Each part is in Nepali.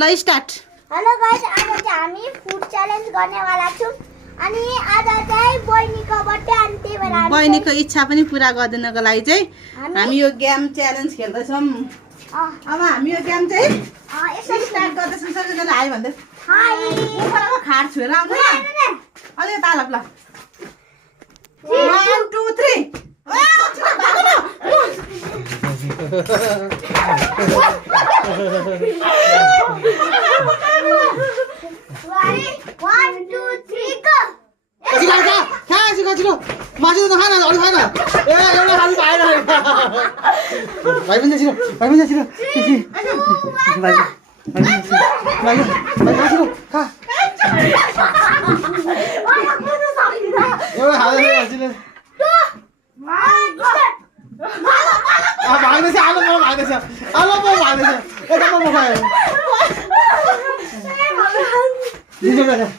ल स्टार्ट हेलो गाइस आज चाहिँ हामी फुड च्यालेन्ज गर्नेवाला छौं अनि आज चाहिँ बहिनीको बर्थडे अनि त्यही भएर बहिनीको इच्छा पनि पूरा गरिदिनको लागि चाहिँ हामी यो गेम च्यालेन्ज खेल्दैछौँ अब हामी यो गेम चाहिँ यसरी स्टार्ट गर्दैछौँ सबैजना हाई भन्दै हाई उपरको खाट छोएर आउँछ अलि तालप ल 1 2 3 मासु त खान अरू खान ए एउटा खानु पाएन भाइ पनि छिरो भाइ छिरो खा एउटा खाँदै छिरो भाग्दैछ आलो भाग्दैछ यता म खायो चिज मासु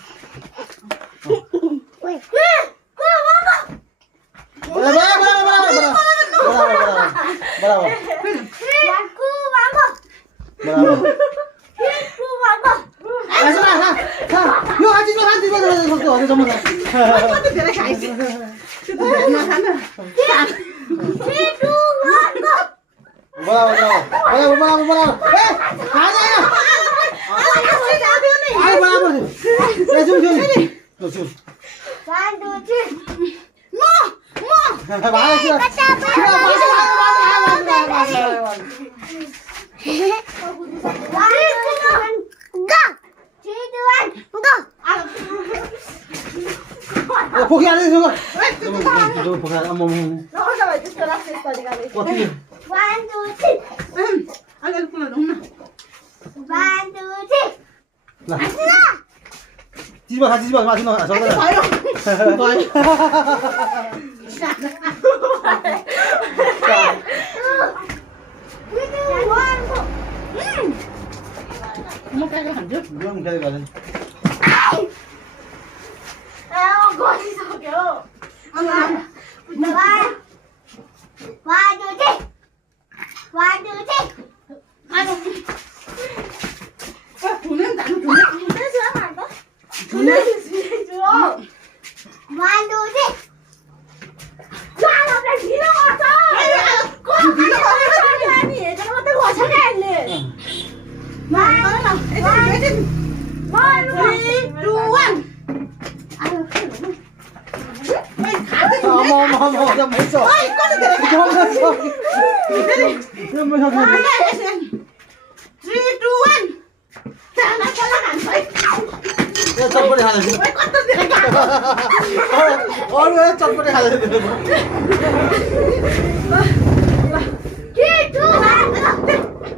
चटपटे खाँदै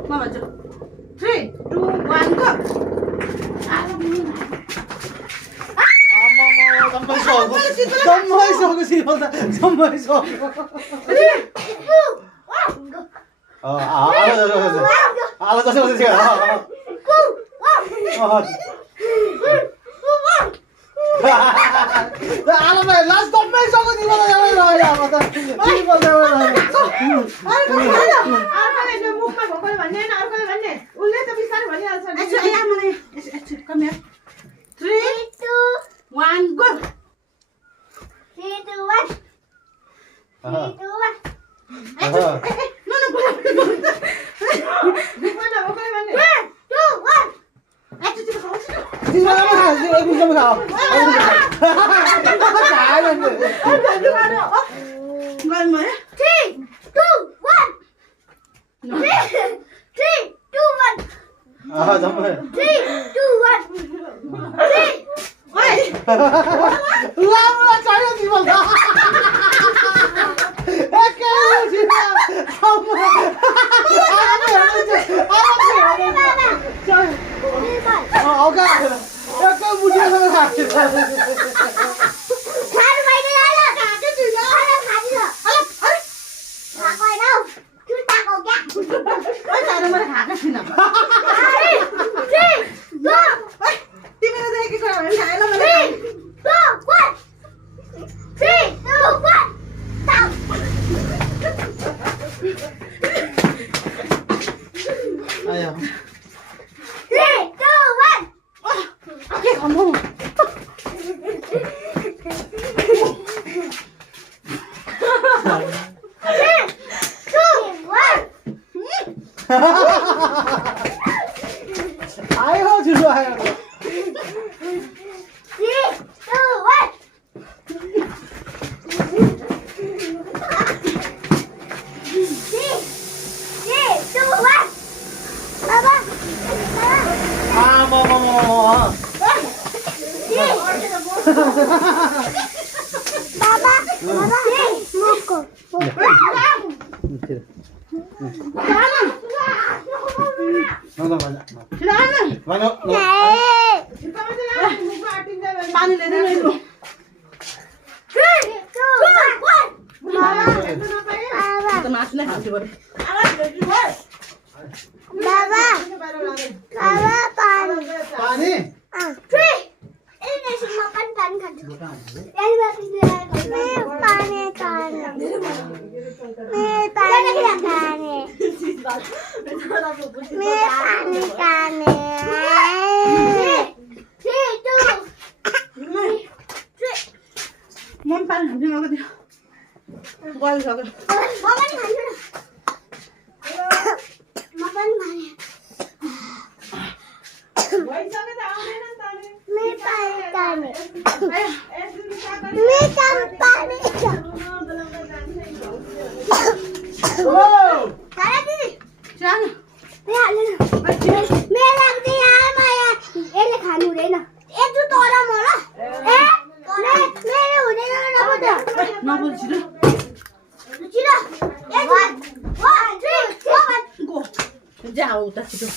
म भन्छु 3 2 1 गो Three, बाबा मुको पानी ल्याइदिनु यसो। त मासु नै खान्छु बरु। बाबा पानी पानी पानी खान्छु पानी खाने म पनि पानी खान्छु न कति गलिसक्यो। खानु हुँदैन यत्रो तर मलाई मेरो हुँदैन नबोल छिटो। जाऊ उता छिटो।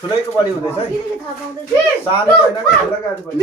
ठुलैको बढी हुँदैछ है सानो होइन कि ठुलो गाडी बढी